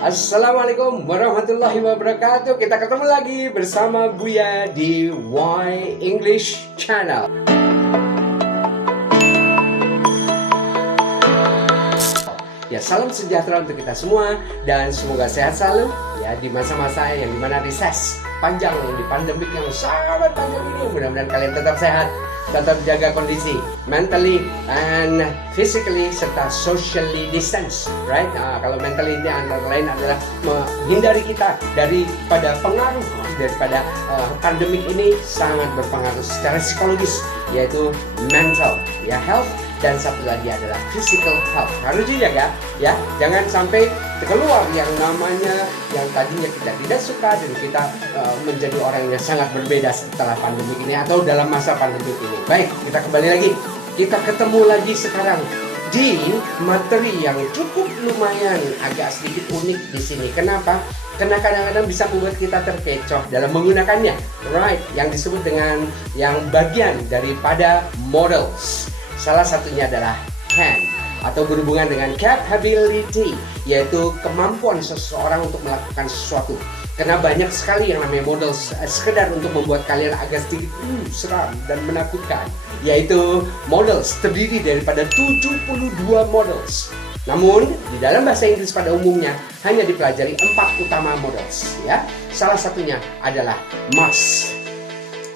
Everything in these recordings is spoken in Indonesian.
Assalamualaikum warahmatullahi wabarakatuh. Kita ketemu lagi bersama Buya di Why English Channel. Ya, salam sejahtera untuk kita semua dan semoga sehat selalu ya di masa-masa yang dimana reses panjang di pandemik yang sangat panjang ini. Mudah-mudahan kalian tetap sehat, tetap jaga kondisi mentally and physically serta socially distance, right? Kalau mentally ini antara lain adalah menghindari kita daripada pengaruh daripada pandemik ini sangat berpengaruh secara psikologis, yaitu mental ya, health, dan satu lagi adalah physical health. Harus dijaga ya, jangan sampai keluar yang namanya yang tadinya kita tidak suka dan kita menjadi orang yang sangat berbeda setelah pandemi ini atau dalam masa pandemi ini. Baik, kita kembali lagi. Kita ketemu lagi sekarang di materi yang cukup lumayan agak sedikit unik di sini. Kenapa? Karena kadang-kadang bisa membuat kita terkecoh dalam menggunakannya. Right, yang disebut dengan yang bagian daripada models. Salah satunya adalah can atau berhubungan dengan capability, yaitu kemampuan seseorang untuk melakukan sesuatu. Karena banyak sekali yang namanya model sekedar untuk membuat kalian agak sedikit seram dan menakutkan, yaitu models terdiri daripada 72 models. Namun di dalam bahasa Inggris pada umumnya hanya dipelajari 4 utama models ya. Salah satunya adalah must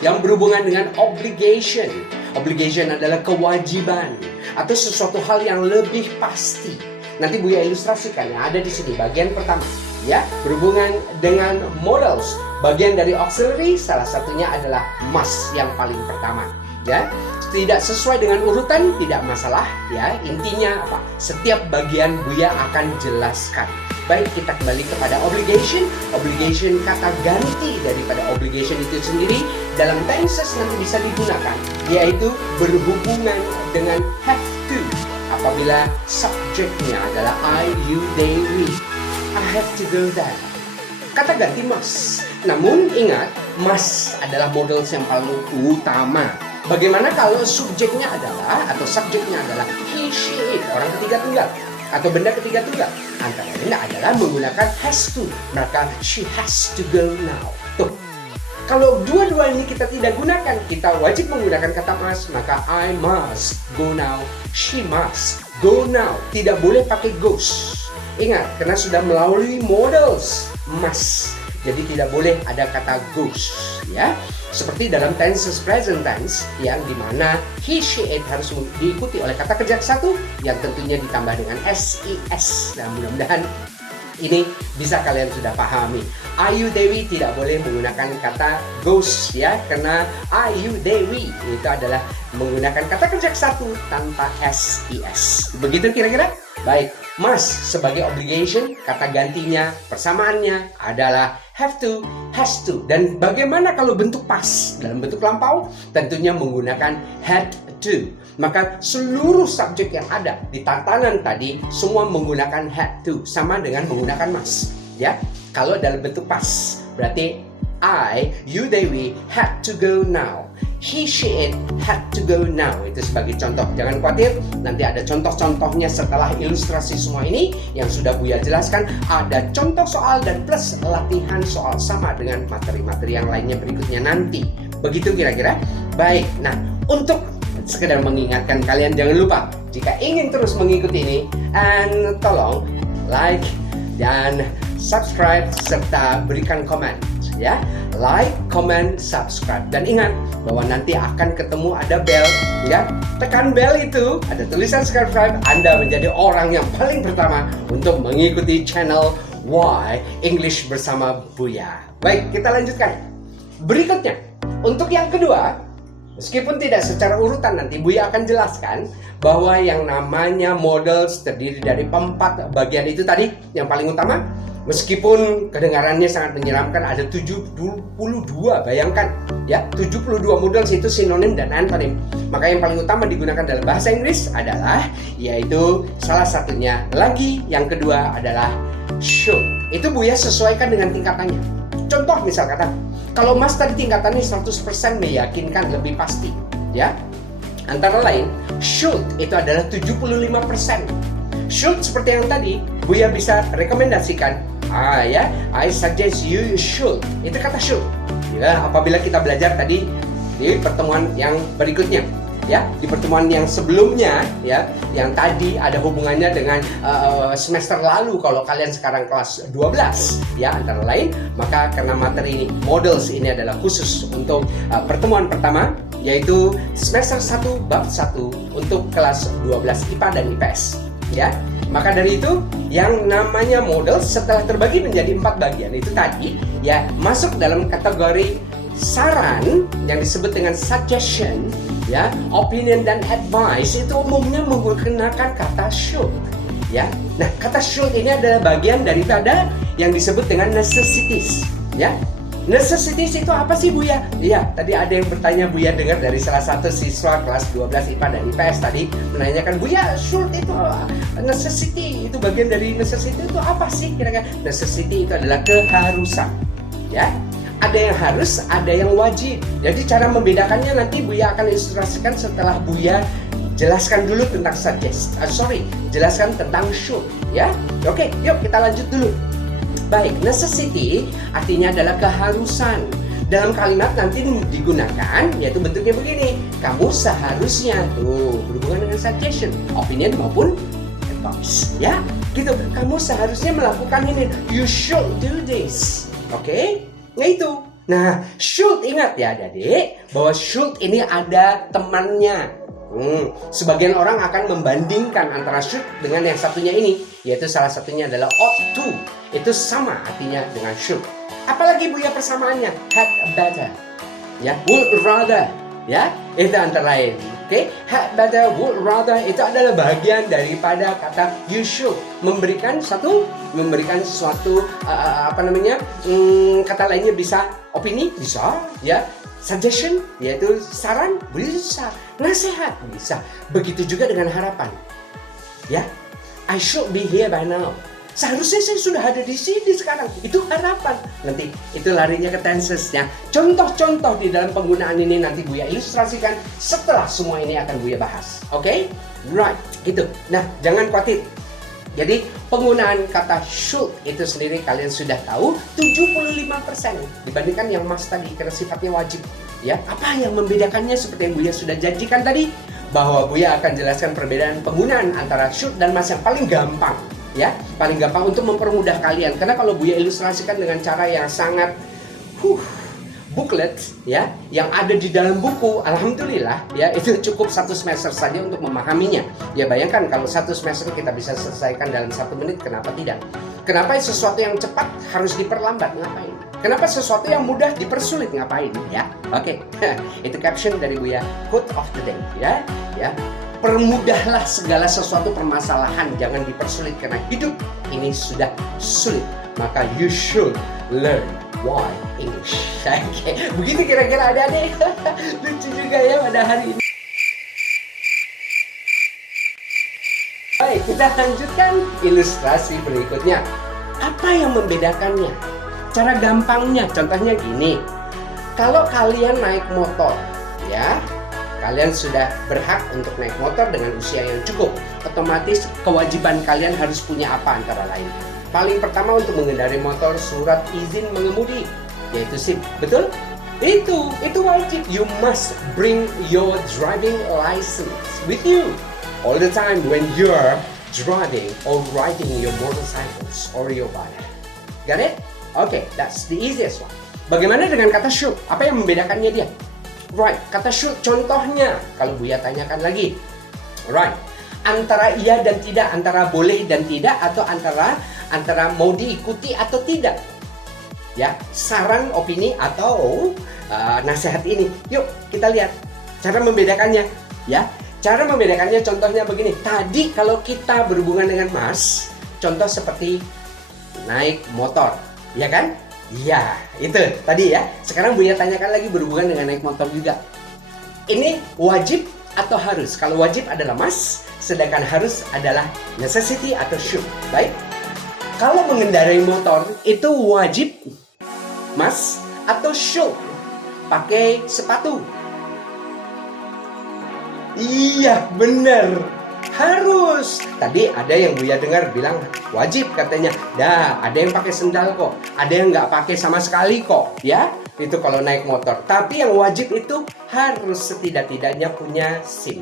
yang berhubungan dengan obligation. Obligation adalah kewajiban atau sesuatu hal yang lebih pasti. Nanti Buya ilustrasikan yang ada di sini bagian pertama ya, berhubungan dengan models. Bagian dari auxiliary salah satunya adalah must yang paling pertama ya. Tidak sesuai dengan urutan tidak masalah ya. Intinya apa? Setiap bagian Buya akan jelaskan. Baik, kita kembali kepada obligation. Obligation kata ganti daripada obligation itu sendiri dalam tenses nanti bisa digunakan, yaitu berhubungan dengan have to apabila subjeknya adalah I, you, they, we. I have to go there. Kata ganti must. Namun ingat, must adalah models yang paling utama. Bagaimana kalau subjeknya adalah atau subjeknya adalah he, she, it, orang ketiga tunggal atau benda ketiga tunggal? Antara lain adalah menggunakan has to. Maka she has to go now. Tuh. Kalau dua-dua ini kita tidak gunakan, kita wajib menggunakan kata must, maka I must go now, she must go now. Tidak boleh pakai goes. Ingat, karena sudah melalui models must. Jadi tidak boleh ada kata goes ya. Seperti dalam tenses present tense yang dimana he, she, it harus diikuti oleh kata kerja satu yang tentunya ditambah dengan SES. Nah, mudah-mudahan ini bisa kalian sudah pahami. Ayu Dewi tidak boleh menggunakan kata goes ya, karena Ayu Dewi itu adalah menggunakan kata kerja satu tanpa SES. Begitu kira-kira? Baik, must sebagai obligation, kata gantinya, persamaannya adalah have to, has to. Dan bagaimana kalau bentuk pas dalam bentuk lampau? Tentunya menggunakan had to. Maka seluruh subjek yang ada di tatanan tadi semua menggunakan had to, sama dengan menggunakan must ya. Kalau dalam bentuk pas berarti I, you, they, we had to go now. He, she, it had to go now. Itu sebagai contoh. Jangan khawatir, nanti ada contoh-contohnya setelah ilustrasi semua ini yang sudah Buya jelaskan. Ada contoh soal dan plus latihan soal sama dengan materi-materi yang lainnya berikutnya nanti. Begitu kira-kira? Baik, nah untuk sekedar mengingatkan kalian, jangan lupa jika ingin terus mengikuti ini, and tolong like dan subscribe serta berikan komen ya. Like, comment, subscribe, dan ingat bahwa nanti akan ketemu ada bell ya. Tekan bell itu ada tulisan subscribe, Anda menjadi orang yang paling pertama untuk mengikuti channel Why English bersama Buya. Baik, kita lanjutkan. Berikutnya, untuk yang kedua, meskipun tidak secara urutan, nanti Buya akan jelaskan bahwa yang namanya models terdiri dari 4 bagian itu tadi. Yang paling utama, meskipun kedengarannya sangat menyeramkan, ada 72, bayangkan ya, 72 models itu sinonim dan antonim. Maka yang paling utama digunakan dalam bahasa Inggris adalah, yaitu salah satunya lagi, yang kedua adalah should. Itu Buya sesuaikan dengan tingkatannya. Contoh misal kata, kalau must tadi tingkatannya 100% meyakinkan, lebih pasti ya. Antara lain, should itu adalah 75%. Should seperti yang tadi, Buya bisa rekomendasikan Ya, I suggest you should. Itu kata should. Ya, apabila kita belajar tadi di pertemuan yang berikutnya. Ya, di pertemuan yang sebelumnya, ya, yang tadi ada hubungannya dengan semester lalu. Kalau kalian sekarang kelas 12, ya, antara lain, maka karena materi models ini adalah khusus untuk pertemuan pertama, yaitu semester 1 bab 1 untuk kelas 12 IPA dan IPS, ya. Maka dari itu, yang namanya model setelah terbagi menjadi 4 bagian itu tadi, ya, masuk dalam kategori saran yang disebut dengan suggestion, ya, opinion dan advice, itu umumnya menggunakan kata should, ya. Nah, kata should ini adalah bagian daripada yang disebut dengan necessities, ya. Necessities itu apa sih, Buya? Iya, tadi ada yang bertanya, Buya dengar dari salah satu siswa kelas 12 IPA dan IPS tadi menanyakan, Buya, should itu necessity, itu bagian dari necessity itu apa sih kira-kira? Necessity itu adalah keharusan, ya. Ada yang harus, ada yang wajib. Jadi cara membedakannya nanti Buya akan ilustrasikan setelah Buya jelaskan dulu tentang jelaskan tentang should, ya. Oke, yuk kita lanjut dulu. Baik, necessity artinya adalah keharusan. Dalam kalimat nanti digunakan, yaitu bentuknya begini. Kamu seharusnya, tuh, berhubungan dengan suggestion, opinion maupun advice, ya. Gitu, kamu seharusnya melakukan ini. You should do this. Oke? Nah itu. Nah, should, ingat ya adik, bahwa should ini ada temannya. Sebagian orang akan membandingkan antara should dengan yang satunya ini, yaitu salah satunya adalah ought to. Itu sama artinya dengan should. Apalagi Buya persamaannya, had better, ya, would rather, ya, itu antara lain. Oke, had better, would rather itu adalah bagian daripada kata you should. Memberikan suatu kata lainnya bisa opini, bisa, ya, suggestion, yaitu saran, bisa, nasihat, bisa. Begitu juga dengan harapan, ya. I should be here by now. Seharusnya saya sudah ada di sini sekarang. Itu harapan. Nanti itu larinya ke tensesnya. Contoh-contoh di dalam penggunaan ini nanti Buya ilustrasikan setelah semua ini akan Buya bahas. Oke? Right. Gitu. Nah, jangan khawatir. Jadi penggunaan kata should itu sendiri kalian sudah tahu 75% dibandingkan yang mas tadi karena sifatnya wajib. Ya, apa yang membedakannya seperti yang Buya sudah janjikan tadi, bahwa Buya akan jelaskan perbedaan penggunaan antara should dan mas yang paling gampang. Ya, paling gampang untuk mempermudah kalian. Karena kalau Buya ilustrasikan dengan cara yang sangat booklet, ya, yang ada di dalam buku, alhamdulillah, ya, itu cukup 1 semester saja untuk memahaminya. Ya, bayangkan kalau 1 semester kita bisa selesaikan dalam 1 menit, kenapa tidak? Kenapa sesuatu yang cepat harus diperlambat? Ngapain? Kenapa sesuatu yang mudah dipersulit? Ngapain? Ya, oke. Itu caption dari Buya, quote of the day, ya, ya. Permudahlah segala sesuatu permasalahan, jangan dipersulit karena hidup ini sudah sulit. Maka you should learn why English. Oke, begitu kira-kira adik-adik. Lucu juga ya pada hari ini. Baik, kita lanjutkan ilustrasi berikutnya. Apa yang membedakannya? Cara gampangnya, contohnya gini. Kalau kalian naik motor, ya, kalian sudah berhak untuk naik motor dengan usia yang cukup. Otomatis kewajiban kalian harus punya apa antara lain. Paling pertama untuk mengendarai motor, surat izin mengemudi, yaitu SIM. Betul? Itu wajib. You must bring your driving license with you all the time when you're driving or riding your motorcycles or your bike. Got it? Okay, that's the easiest one. Bagaimana dengan kata should? Apa yang membedakannya dia? Right, kata should contohnya, kalau Buya tanyakan lagi. Right, antara iya dan tidak, antara boleh dan tidak, atau antara mau diikuti atau tidak. Ya, saran, opini, atau nasihat ini. Yuk, kita lihat cara membedakannya. Ya, cara membedakannya contohnya begini. Tadi kalau kita berhubungan dengan mas, contoh seperti naik motor, ya kan? Iya, itu tadi ya. Sekarang Buya tanyakan lagi berhubungan dengan naik motor juga. Ini wajib atau harus? Kalau wajib adalah must, sedangkan harus adalah necessity atau should. Baik. Kalau mengendarai motor itu wajib must atau should? Pakai sepatu. Iya, benar. harus. Tadi ada yang Buya dengar bilang wajib katanya. Dah, ada yang pakai sendal kok. Ada yang nggak pakai sama sekali kok. Ya, itu kalau naik motor. Tapi yang wajib itu harus setidak-tidaknya punya SIM.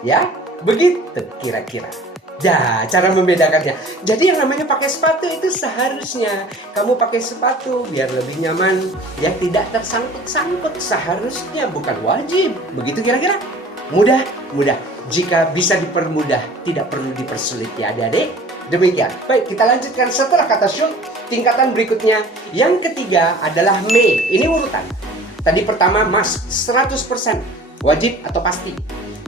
Ya, begitu kira-kira. Ya, cara membedakannya. Jadi yang namanya pakai sepatu itu seharusnya kamu pakai sepatu biar lebih nyaman, ya tidak tersangkut-sangkut. Seharusnya, bukan wajib. Begitu kira-kira. Mudah. Jika bisa dipermudah, tidak perlu dipersulit ya adik-adik. Demikian. Baik, kita lanjutkan setelah kata should. Tingkatan berikutnya, yang ketiga adalah may. Ini urutan. Tadi pertama must, 100%. Wajib atau pasti.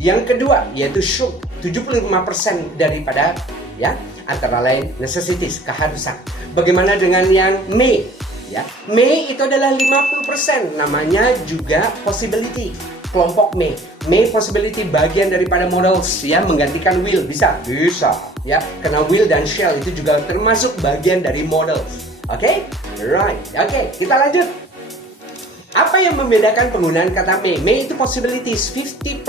Yang kedua yaitu should, 75% daripada ya antara lain necessities, keharusan. Bagaimana dengan yang may? Ya, may itu adalah 50%, namanya juga possibility. Kelompok may. May possibility bagian daripada models ya, menggantikan will bisa ya. Karena will dan shall itu juga termasuk bagian dari models. Oke? Right. Oke, kita lanjut. Apa yang membedakan penggunaan kata may? May itu possibilities 50%.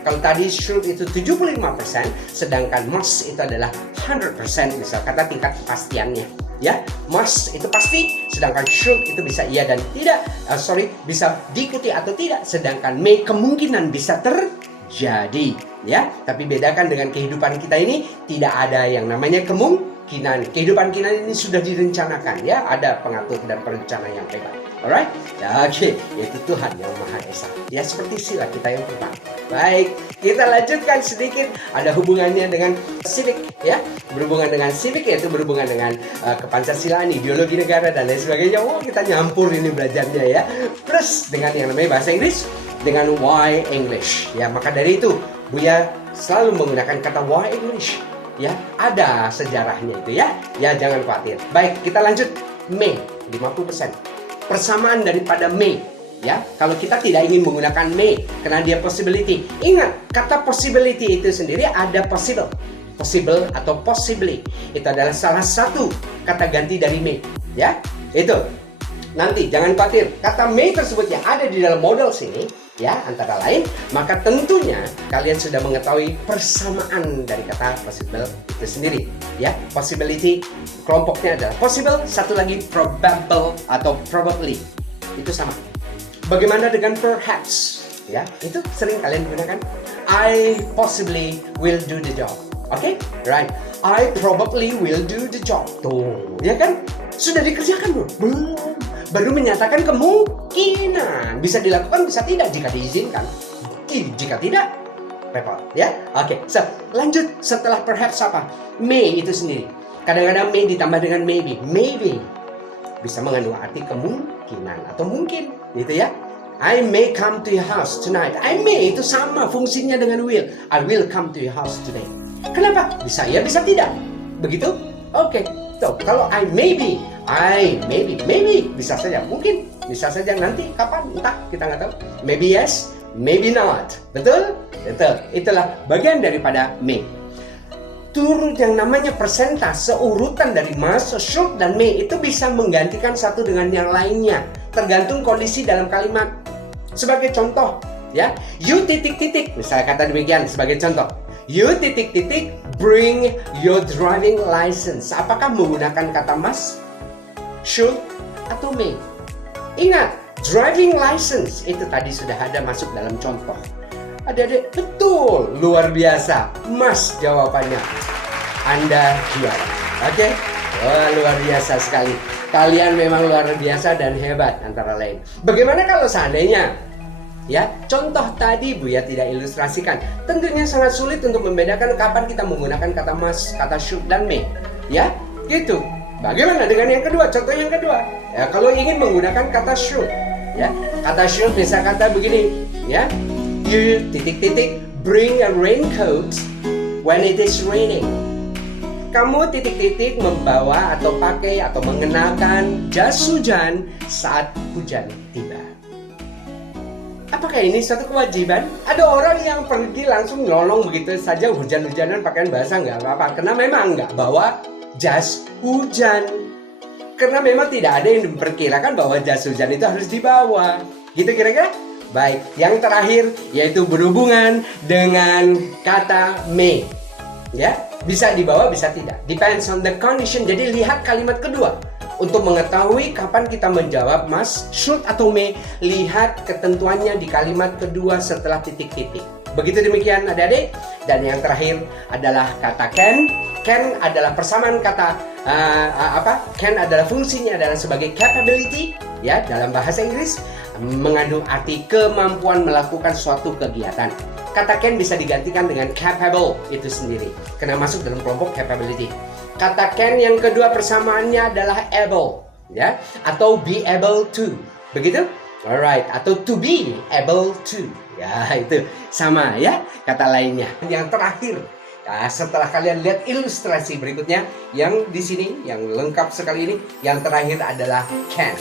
Kalau tadi should itu 75%, sedangkan must itu adalah 100%. Misal kata tingkat kepastiannya. Ya, must itu pasti, sedangkan should itu bisa iya dan tidak. Bisa diikuti atau tidak. Sedangkan may kemungkinan bisa terjadi. Ya, tapi bedakan dengan kehidupan kita ini, tidak ada yang namanya kemungkinan. Kehidupan kita ini sudah direncanakan. Ya, ada pengatur dan perencana yang hebat. Alright? Ya, oke. Yaitu Tuhan yang Maha Esa. Ya, seperti sila kita yang pertama. Baik, kita lanjutkan sedikit. Ada hubungannya dengan civic, ya. Berhubungan dengan civic yaitu berhubungan dengan kepancasilaan, ideologi negara dan lain sebagainya. Oh, kita nyampur ini belajarnya ya. Plus dengan yang namanya bahasa Inggris dengan why English. Ya, maka dari itu Buya selalu menggunakan kata why English. Ya, ada sejarahnya itu ya. Ya, jangan khawatir. Baik, kita lanjut. May 50%. Persamaan daripada may. Ya, kalau kita tidak ingin menggunakan may karena dia possibility. Ingat, kata possibility itu sendiri ada possible atau possibly. Itu adalah salah satu kata ganti dari may. Ya, itu. Nanti jangan khawatir, kata may tersebut yang ada di dalam model sini, ya antara lain, maka tentunya kalian sudah mengetahui persamaan dari kata possible itu sendiri. Ya, possibility kelompoknya adalah possible, satu lagi probable atau probably. Itu sama. Bagaimana dengan perhaps? Ya, itu sering kalian gunakan. I possibly will do the job. Oke? Right. I probably will do the job. Tuh, ya kan? Sudah dikerjakan belum? Baru menyatakan kemungkinan. Bisa dilakukan, bisa tidak jika diizinkan. Jika tidak, repot. Ya? Oke. So, lanjut setelah perhaps apa? May itu sendiri. Kadang-kadang may ditambah dengan maybe. Maybe bisa mengandung arti kemungkinan atau mungkin, gitu ya. I may come to your house tonight. I may itu sama fungsinya dengan will. I will come to your house today. Kenapa? Bisa ya, bisa tidak. Begitu? Oke. So, kalau I maybe bisa saja, mungkin, bisa saja nanti, kapan, entah, kita nggak tahu. Maybe yes, maybe not. Betul? Betul. Itulah bagian daripada may. Turut yang namanya persentase, urutan dari must, should, dan may itu bisa menggantikan satu dengan yang lainnya, tergantung kondisi dalam kalimat. Sebagai contoh, ya, you titik-titik, misalnya kata demikian sebagai contoh. You titik-titik bring your driving license. Apakah menggunakan kata must, should, atau may? Ingat, driving license itu tadi sudah ada masuk dalam contoh. Adik-adik, betul, luar biasa. Must jawabannya. Anda juara. Oke? Wah, luar biasa sekali. Kalian memang luar biasa dan hebat antara lain. Bagaimana kalau seandainya ya, contoh tadi Buya tidak ilustrasikan. Tentunya sangat sulit untuk membedakan kapan kita menggunakan kata must, kata should, dan may. Ya, gitu. Bagaimana dengan yang kedua? Contoh yang kedua. Ya, kalau ingin menggunakan kata should, ya, kata should bisa kata begini, ya. You titik-titik bring a raincoat when it is raining. Kamu titik-titik membawa atau pakai atau mengenakan jas hujan saat hujan tiba. Apakah ini suatu kewajiban? Ada orang yang pergi langsung nyolong begitu saja hujan-hujanan pakaian basah nggak apa-apa. Karena memang nggak bawa jas hujan. Karena memang tidak ada yang memperkirakan bahwa jas hujan itu harus dibawa. Gitu kira-kira? Baik, yang terakhir yaitu berhubungan dengan kata may. Ya, bisa dibawa, bisa tidak. Depends on the condition. Jadi lihat kalimat kedua. Untuk mengetahui kapan kita menjawab must, should, atau may, lihat ketentuannya di kalimat kedua setelah titik-titik. Begitu demikian adik-adik. Dan yang terakhir adalah kata can. Can adalah persamaan kata Can adalah fungsinya adalah sebagai capability, ya, dalam bahasa Inggris, mengandung arti kemampuan melakukan suatu kegiatan. Kata can bisa digantikan dengan capable itu sendiri, karena masuk dalam kelompok capability. Kata can yang kedua persamaannya adalah able, ya, atau be able to, begitu? Alright, atau to be able to, ya, itu sama, ya, kata lainnya. Yang terakhir, nah, setelah kalian lihat ilustrasi berikutnya yang di sini, yang lengkap sekali ini, yang terakhir adalah can.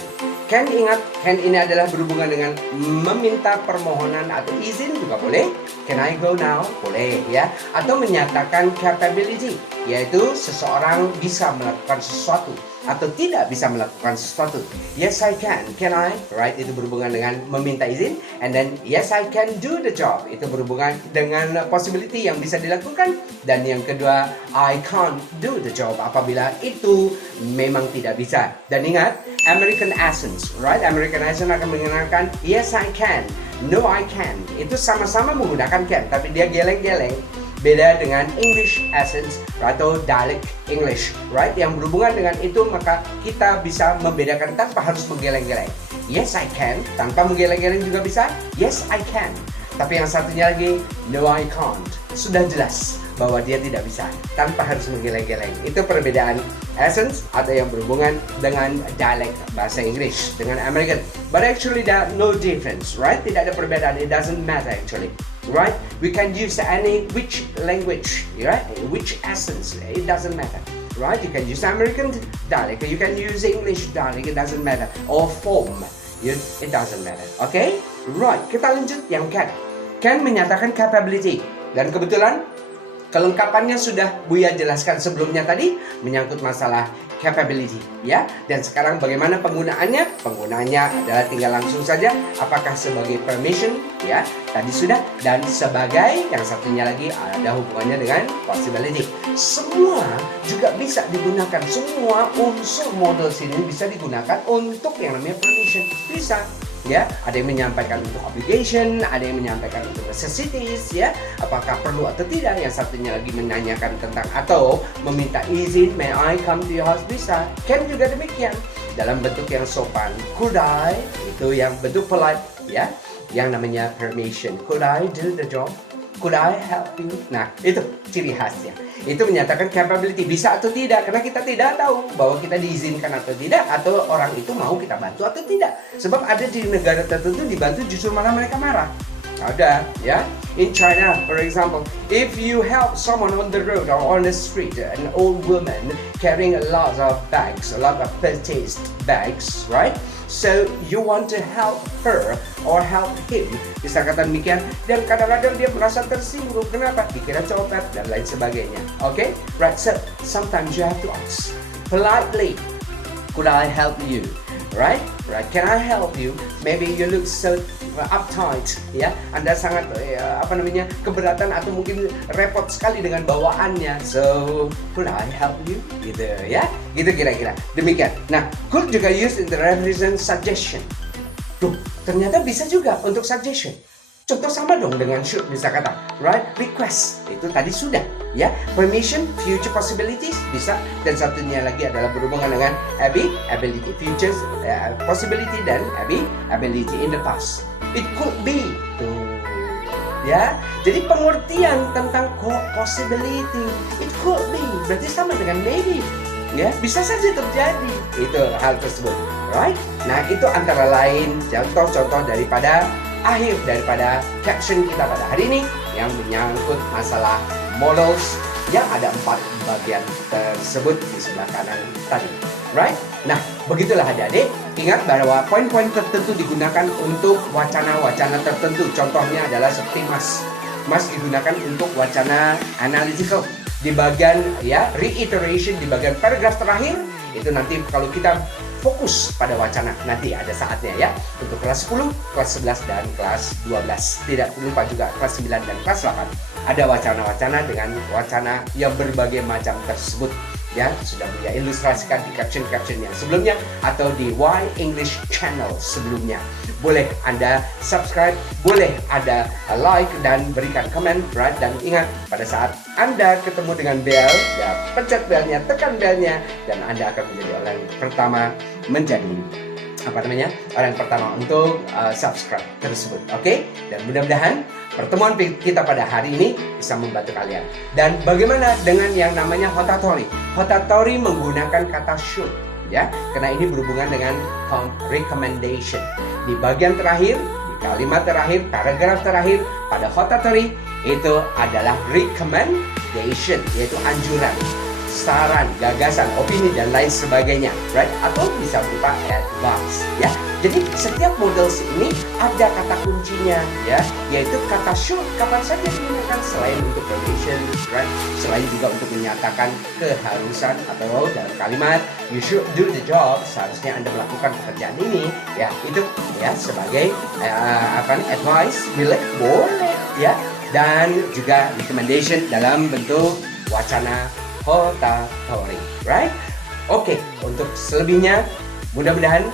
Can, ingat, can ini adalah berhubungan dengan meminta permohonan atau izin juga boleh. Can I go now? Boleh, ya. Atau menyatakan capability, yaitu seseorang bisa melakukan sesuatu atau tidak bisa melakukan sesuatu. Yes, I can. Can I? Right, itu berhubungan dengan meminta izin. And then, yes, I can do the job. Itu berhubungan dengan possibility yang bisa dilakukan. Dan yang kedua, I can't do the job apabila itu memang tidak bisa. Dan ingat, American accents, right? American accent akan menggunakan yes, I can. No, I can. Itu sama-sama menggunakan can, tapi dia geleng-geleng. Beda dengan English accents atau dialect English, right? Yang berhubungan dengan itu, maka kita bisa membedakan tanpa harus menggeleng-geleng. Yes, I can. Tanpa menggeleng-geleng juga bisa. Yes, I can. Tapi yang satunya lagi, no, I can't. Sudah jelas bahwa dia tidak bisa tanpa harus menggeleng-geleng. Itu perbedaan accents, ada yang berhubungan dengan dialect bahasa Inggris dengan American. But actually there no difference, right? Tidak ada perbedaan. It doesn't matter actually. Right? We can use any which language, right? Which accents, it doesn't matter. Right? You can use American dialect, you can use English dialect, it doesn't matter. Or form, it doesn't matter. Okay? Right, kita lanjut yang can. Can menyatakan capability. Dan kebetulan kelengkapannya sudah Buya jelaskan sebelumnya tadi, menyangkut masalah capability, ya. Dan sekarang bagaimana penggunaannya? Penggunaannya adalah tinggal langsung saja, apakah sebagai permission, ya, tadi sudah, dan sebagai yang satunya lagi ada hubungannya dengan possibility. Semua juga bisa digunakan, semua unsur model sini bisa digunakan untuk yang namanya permission, bisa. Ya, ada yang menyampaikan untuk obligation, ada yang menyampaikan untuk necessities, ya, apakah perlu atau tidak. Yang satunya lagi menanyakan tentang atau meminta izin, may I come to your house, bisa. Can juga demikian, dalam bentuk yang sopan. Could I, itu yang bentuk polite, ya, yang namanya permission. Could I do the job? Could I help you? Nah, itu ciri khasnya. Itu menyatakan capability, bisa atau tidak, karena kita tidak tahu bahwa kita diizinkan atau tidak, atau orang itu mau kita bantu atau tidak. Sebab ada di negara tertentu dibantu justru malah mereka marah. Ada, ya. In China, for example, if you help someone on the road or on the street, an old woman carrying a lot of bags, a lot of purchased bags, right? So you want to help her or help him, bisa kata demikian, dan kadang-kadang dia merasa tersinggung. Kenapa? Dikira copet dan lain sebagainya. Okay? Right, so sometimes you have to ask politely, could I help you? Right? Right? Can I help you? Maybe you look so uptight, ya. Anda sangat keberatan atau mungkin repot sekali dengan bawaannya. So, could I help you? Gitu, ya. Gitu kira-kira. Demikian. Nah, could juga use in the represent suggestion. Tuh, ternyata bisa juga untuk suggestion. Contoh sama dong dengan should, bisa kata, right? Request, itu tadi sudah, ya. Permission, future possibilities, bisa. Dan satunya lagi adalah berhubungan dengan ability, future possibility dan ability in the past. It could be, tuh, ya. Jadi pengertian tentang possibility, it could be, berarti sama dengan maybe, ya. Bisa saja terjadi, itu hal tersebut, right? Nah, itu antara lain contoh-contoh daripada akhir daripada caption kita pada hari ini yang menyangkut masalah models yang ada 4 bagian tersebut di sebelah kanan tadi, right? Nah, begitulah adik-adik. Ingat bahwa poin-poin tertentu digunakan untuk wacana-wacana tertentu. Contohnya adalah seperti mas digunakan untuk wacana analytical. Di bagian, ya, reiteration di bagian paragraf terakhir itu nanti kalau kita fokus pada wacana, nanti ada saatnya ya, untuk kelas 10, kelas 11, dan kelas 12. Tidak lupa juga kelas 9 dan kelas 8. Ada wacana-wacana dengan wacana yang berbagai macam tersebut. Ya, sudah Buya ilustrasikan di caption-caption yang sebelumnya atau di Why English Channel sebelumnya. Boleh Anda subscribe, boleh Anda like dan berikan komen, right? Dan ingat, pada saat Anda ketemu dengan bel, ya pencet belnya, tekan belnya, dan Anda akan menjadi orang pertama orang pertama untuk subscribe tersebut. Oke? Dan mudah-mudahan pertemuan kita pada hari ini bisa membantu kalian. Dan bagaimana dengan yang namanya hotatori? Hotatori menggunakan kata should, ya, karena ini berhubungan dengan recommendation. Di bagian terakhir, di kalimat terakhir, paragraf terakhir pada hotatori itu adalah recommendation, yaitu anjuran, saran, gagasan, opini, dan lain sebagainya, right? Atau bisa berupa advice, ya. Jadi setiap model ini ada kata kuncinya, ya, yaitu kata should. Kapan saja digunakan selain untuk condition, right? Selain juga untuk menyatakan keharusan atau dalam kalimat you should do the job, seharusnya Anda melakukan pekerjaan ini, ya, itu ya sebagai advice, boleh, ya, dan juga recommendation dalam bentuk wacana hotatori, right? Oke, untuk selebihnya mudah-mudahan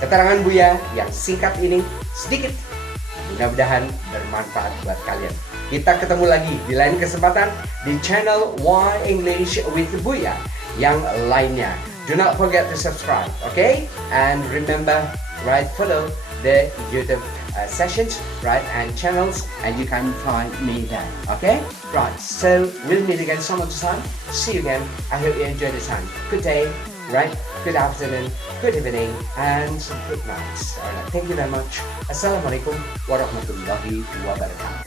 keterangan Buya yang singkat ini sedikit mudah-mudahan bermanfaat buat kalian. Kita ketemu lagi di lain kesempatan di channel Why English with Buya yang lainnya. Do not forget to subscribe, okay? And remember, right, follow the YouTube sessions, right, and channels, and you can find me there, okay? Right, so we'll meet again some other time. See you again. I hope you enjoy the time. Good day, right? Good afternoon, good evening, and good night. Alright, thank you very much. Assalamualaikum warahmatullahi wabarakatuh.